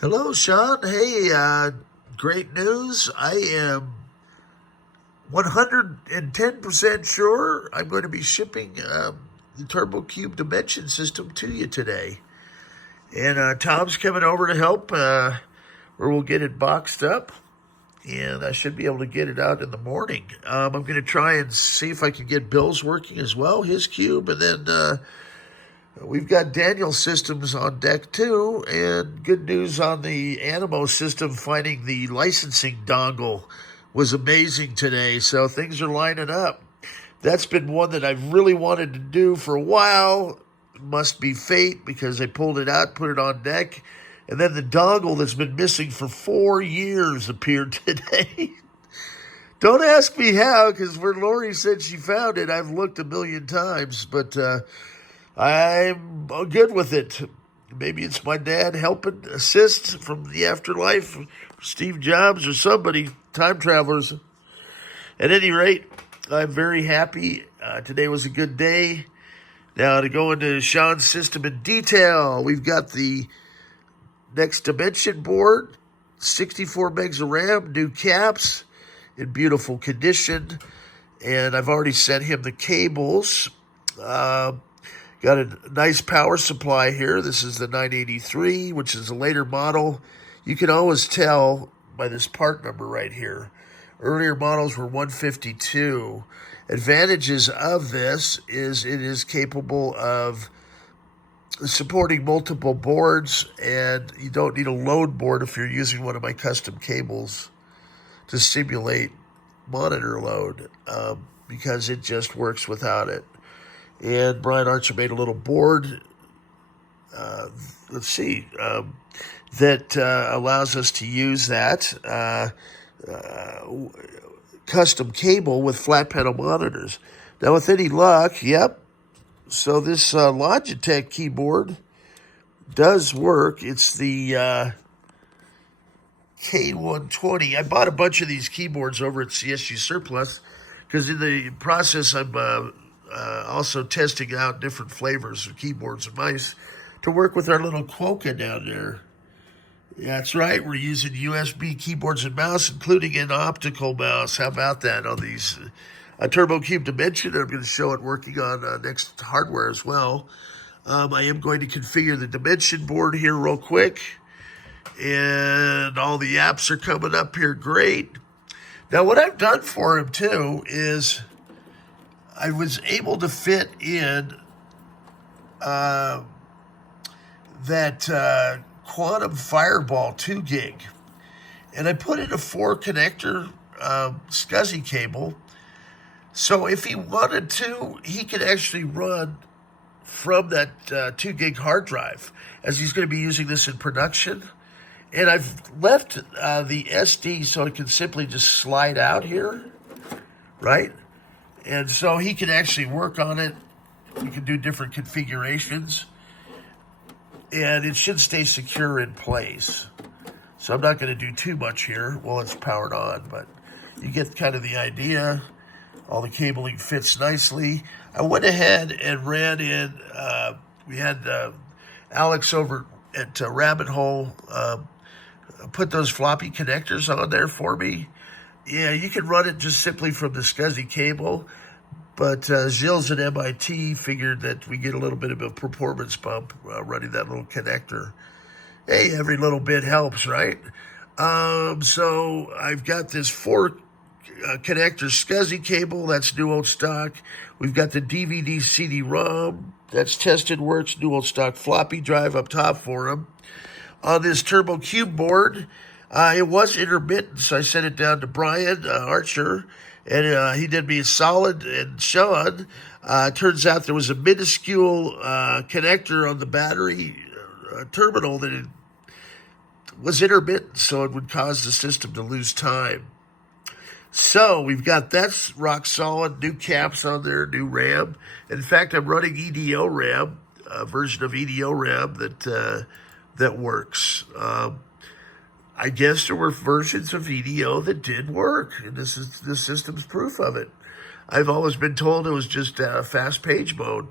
Hello, Sean. Hey, great news. I am 110% sure I'm going to be shipping the Turbo Cube Dimension system to you today. And Tom's coming over to help, where we'll get it boxed up. And I should be able to get it out in the morning. I'm going to try and see if I can get Bill's working as well, his cube. And then we've got Daniel's systems on deck too, and good news on the Animo system. Finding the licensing dongle was amazing today, so things are lining up. That's been one that I've really wanted to do for a while. It must be fate because I pulled it out, put it on deck, and then the dongle that's been missing for 4 years appeared today. Don't ask me how, because where Lori said she found it, I've looked a million times, but I'm good with it. Maybe it's my dad helping assist from the afterlife, Steve Jobs or somebody, time travelers. At any rate, I'm very happy. Today was a good day. Now to go into Sean's system in detail, we've got the NeXT Dimension board, 64 megs of RAM, new caps, in beautiful condition. And I've already sent him the cables. Got a nice power supply here. This is the 983, which is a later model. You can always tell by this part number right here. Earlier models were 152. Advantages of this is it is capable of supporting multiple boards, and you don't need a load board if you're using one of my custom cables to simulate monitor load, because it just works without it. And Brian Archer made a little board, that allows us to use that custom cable with flat panel monitors. Now, with any luck, yep. So this Logitech keyboard does work. It's the K120. I bought a bunch of these keyboards over at CSU Surplus because in the process I'm also testing out different flavors of keyboards and mice to work with our little Quokka down there. That's right, we're using USB keyboards and mouse, including an optical mouse. How about that on these Turbo Cube Dimension? I'm going to show it working on NeXT hardware as well. I am going to configure the Dimension board here real quick, and all the apps are coming up here great. Now, what I've done for him too is I was able to fit in that Quantum Fireball 2 gig. And I put in a 4-connector scsi cable. So if he wanted to, he could actually run from that 2 gig hard drive, as he's going to be using this in production. And I've left the SD so it can simply just slide out here, right? And so he can actually work on it. You can do different configurations. And it should stay secure in place. So I'm not going to do too much here while it's powered on, but you get kind of the idea. All the cabling fits nicely. I went ahead and ran in, we had Alex over at Rabbit Hole put those floppy connectors on there for me. Yeah, you can run it just simply from the scsi cable, but Gilles at MIT figured that we get a little bit of a performance bump running that little connector. Hey, every little bit helps, right? So I've got this 4-connector scsi cable. That's new old stock. We've got the DVD CD-ROM. That's tested, works. New old stock floppy drive up top for him. On this Turbo Cube board, it was intermittent, so I sent it down to Brian Archer, and he did me a solid. And Sean, turns out there was a minuscule connector on the battery terminal that it was intermittent, so it would cause the system to lose time. So we've got that's rock solid, new caps on there, new RAM. In fact, I'm running EDO RAM, a version of EDO RAM that works. I guess there were versions of EDO that did work, and this system's proof of it. I've always been told it was just fast page mode,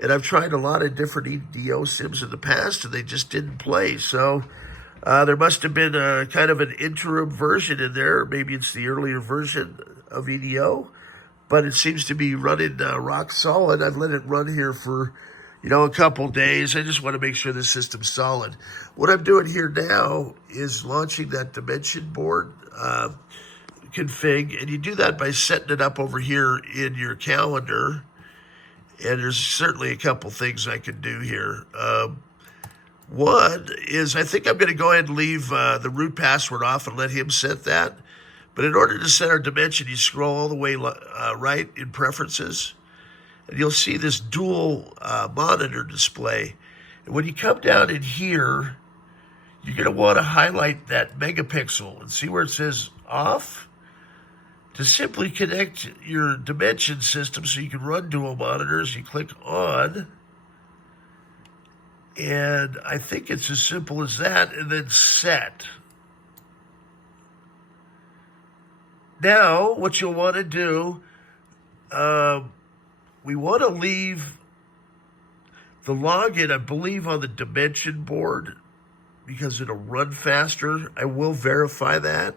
and I've tried a lot of different EDO sims in the past, and they just didn't play. So There must have been a kind of an interim version in there. Maybe it's the earlier version of EDO, but it seems to be running rock solid. I've let it run here for, a couple days. I just want to make sure the system's solid. What I'm doing here now is launching that dimension board config, and you do that by setting it up over here in your calendar. And there's certainly a couple things I can do here. One is I think I'm going to go ahead and leave the root password off and let him set that. But in order to set our dimension, you scroll all the way right in preferences, and you'll see this dual monitor display. And when you come down in here, you're going to want to highlight that megapixel and see where it says off to simply connect your dimension system so you can run dual monitors. You click on, and I think it's as simple as that, and then set. Now, what you'll want to do, we want to leave the login, I believe, on the dimension board because it'll run faster. I will verify that.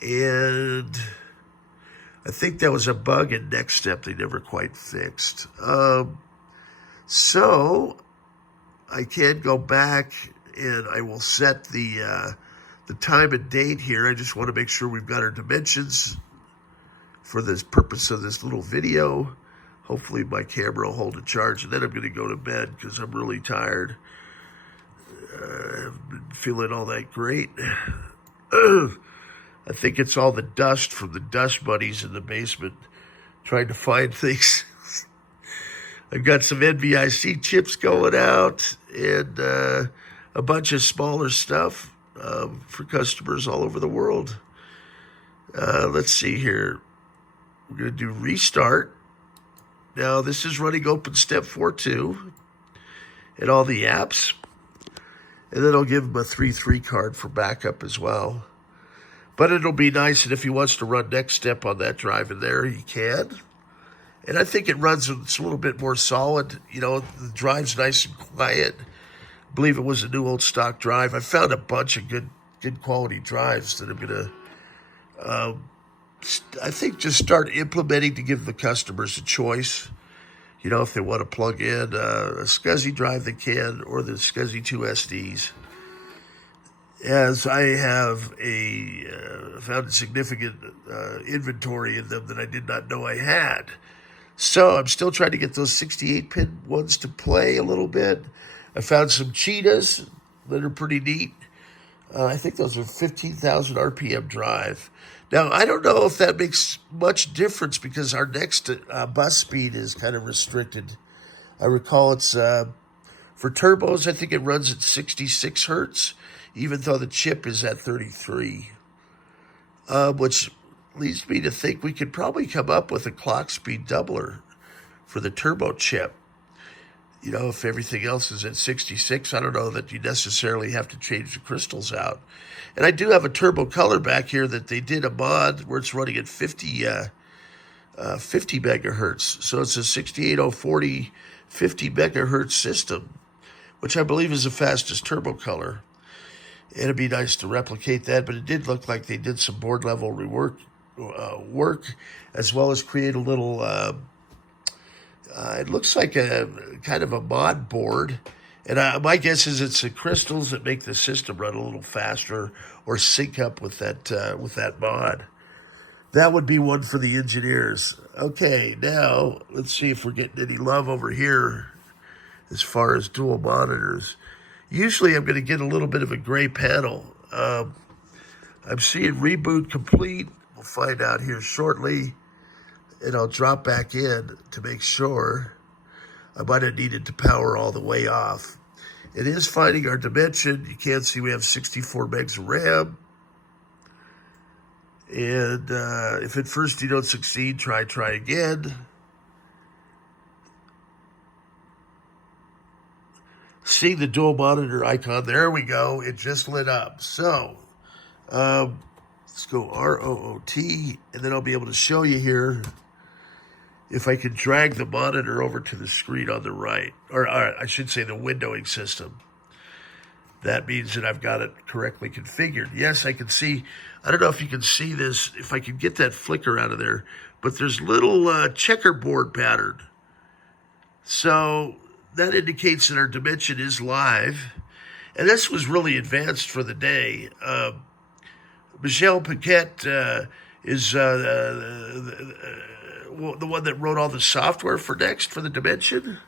And I think that was a bug in NeXT they never quite fixed. So I can go back and I will set the time and date here. I just want to make sure we've got our dimensions for this purpose of this little video. Hopefully my camera will hold a charge, and then I'm going to go to bed because I'm really tired. I haven't been feeling all that great. I think it's all the dust from the dust buddies in the basement trying to find things. I've got some NVIC chips going out and a bunch of smaller stuff for customers all over the world. Let's see here. We're going to do restart. Now, this is running OpenStep 4.2 and all the apps. And then I'll give him a 3.3 card for backup as well. But it'll be nice, and if he wants to run NeXT on that drive in there, he can. And I think it runs, it's a little bit more solid. The drive's nice and quiet. I believe it was a new old stock drive. I found a bunch of good quality drives that I'm going to, I think, just start implementing to give the customers a choice. If they want to plug in a SCSI drive, they can, or the SCSI 2 SDs. As I have found a significant inventory in them that I did not know I had. So I'm still trying to get those 68-pin ones to play a little bit. I found some cheetahs that are pretty neat. I think those are 15,000 RPM drive. Now, I don't know if that makes much difference because our NeXT bus speed is kind of restricted. I recall it's, for turbos, I think it runs at 66 hertz, even though the chip is at 33, which leads me to think we could probably come up with a clock speed doubler for the turbo chip. If everything else is at 66, I don't know that you necessarily have to change the crystals out. And I do have a turbo color back here that they did a mod where it's running at 50 megahertz. So it's a 68040 50 megahertz system, which I believe is the fastest turbo color. It'd be nice to replicate that, but it did look like they did some board level rework work, as well as create a little, it looks like a kind of a mod board. And my guess is it's the crystals that make the system run a little faster or sync up with that mod. That would be one for the engineers. Okay, now let's see if we're getting any love over here as far as dual monitors. Usually I'm going to get a little bit of a gray panel. I'm seeing reboot complete. We'll find out here shortly. And I'll drop back in to make sure. I might have needed to power all the way off. It is finding our dimension. You can see we have 64 megs of RAM. And if at first you don't succeed, try again. See the dual monitor icon. There we go. It just lit up. So let's go ROOT, and then I'll be able to show you here if I can drag the monitor over to the screen on the right, or I should say the windowing system. that means that I've got it correctly configured. Yes, I can see, I don't know if you can see this, if I can get that flicker out of there, but there's little checkerboard pattern. So that indicates that our dimension is live. And this was really advanced for the day. Michelle Paquette is the one that wrote all the software for NeXT for the dimension.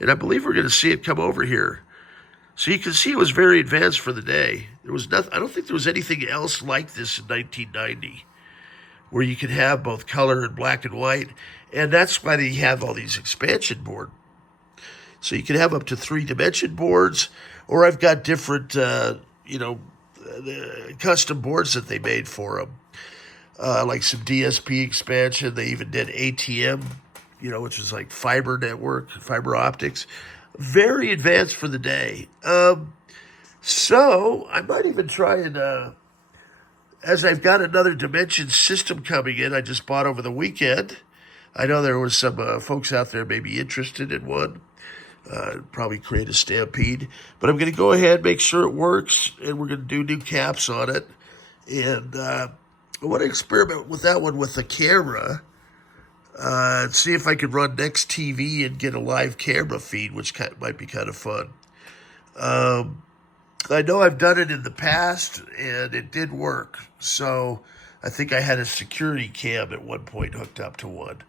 And I believe we're going to see it come over here. So you can see it was very advanced for the day. There was nothing, I don't think there was anything else like this in 1990, where you could have both color and black and white. And that's why they have all these expansion boards. So you can have up to 3-dimension boards, or I've got different, custom boards that they made for them. Like some DSP expansion. They even did ATM, which is like fiber network, fiber optics. Very advanced for the day. So I might even try and, as I've got another dimension system coming in, I just bought over the weekend. I know there was some folks out there maybe interested in one. Probably create a stampede. But I'm going to go ahead, make sure it works, and we're going to do new caps on it. And I want to experiment with that one with the camera and see if I can run NeXT TV and get a live camera feed, which might be kind of fun. I know I've done it in the past, and it did work. So I think I had a security cam at one point hooked up to one.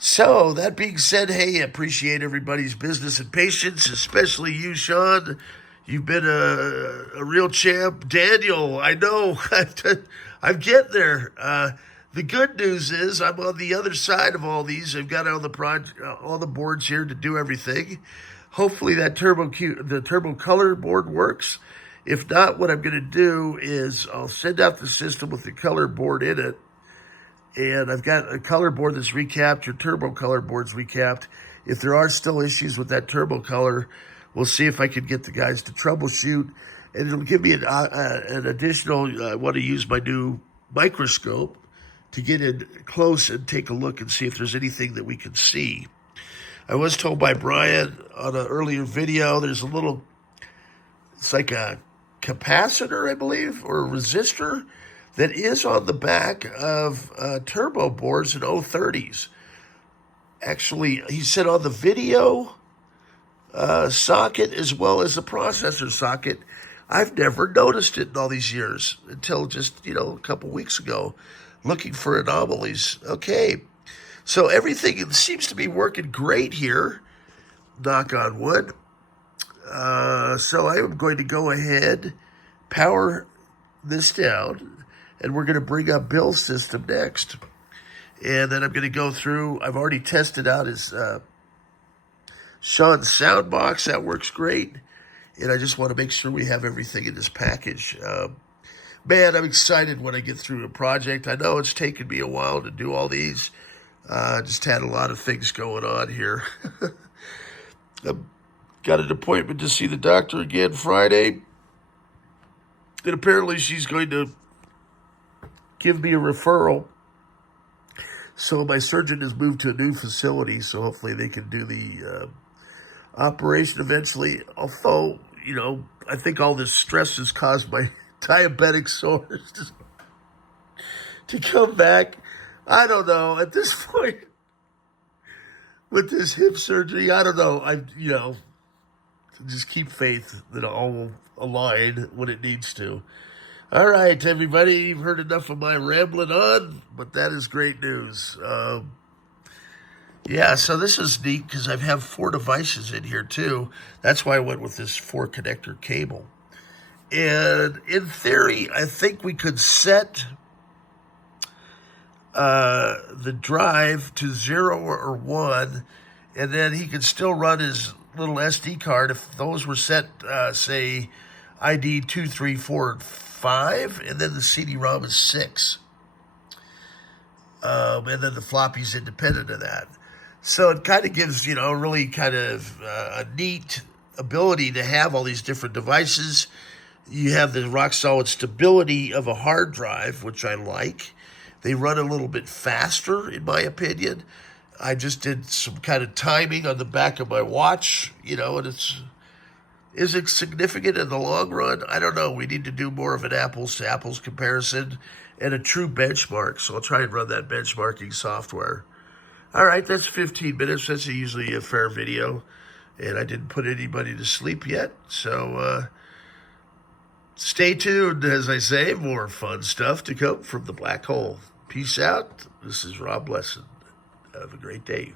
So, that being said, hey, I appreciate everybody's business and patience, especially you, Sean. You've been a real champ. Daniel, I know, I'm getting there. The good news is I'm on the other side of all these. I've got all the boards here to do everything. Hopefully that the turbo color board works. If not, what I'm going to do is I'll send out the system with the color board in it. And I've got a color board that's recapped. Your turbo color board's recapped. If there are still issues with that turbo color, we'll see if I can get the guys to troubleshoot. And it'll give me an additional, I want to use my new microscope to get in close and take a look and see if there's anything that we can see. I was told by Brian on an earlier video, there's a little, it's like a capacitor, I believe, or a resistor that is on the back of turbo boards and 030s. Actually, he said on the video socket as well as the processor socket. I've never noticed it in all these years until just, a couple weeks ago, looking for anomalies. Okay, so everything seems to be working great here, knock on wood. So I am going to go ahead, power this down, and we're going to bring up Bill's system next. And then I'm going to go through, I've already tested out his Sean's sound box. That works great. And I just want to make sure we have everything in this package. Man, I'm excited when I get through a project. I know it's taken me a while to do all these. Just had a lot of things going on here. I've got an appointment to see the doctor again Friday. And apparently she's going to give me a referral. So my surgeon has moved to a new facility, so hopefully they can do the operation eventually. Although, I think all this stress has caused my diabetic sores to come back. I don't know. At this point, with this hip surgery, I don't know. Just keep faith that it all will align when it needs to. All right, everybody, you've heard enough of my rambling on, but that is great news. Yeah, so this is neat because I have 4 devices in here too. That's why I went with this 4-connector cable. And in theory, I think we could set the drive to 0 or 1, and then he could still run his little SD card if those were set, say, ID 2, 3, 4, and 5, and then the CD-ROM is 6. And then the floppy's independent of that. So it kind of gives, really kind of a neat ability to have all these different devices. You have the rock-solid stability of a hard drive, which I like. They run a little bit faster, in my opinion. I just did some kind of timing on the back of my watch, and it's Is it significant in the long run? I don't know. We need to do more of an apples to apples comparison and a true benchmark. So I'll try and run that benchmarking software. All right, that's 15 minutes. That's usually a fair video. And I didn't put anybody to sleep yet. So stay tuned, as I say, more fun stuff to come from the black hole. Peace out. This is Rob Blessin. Have a great day.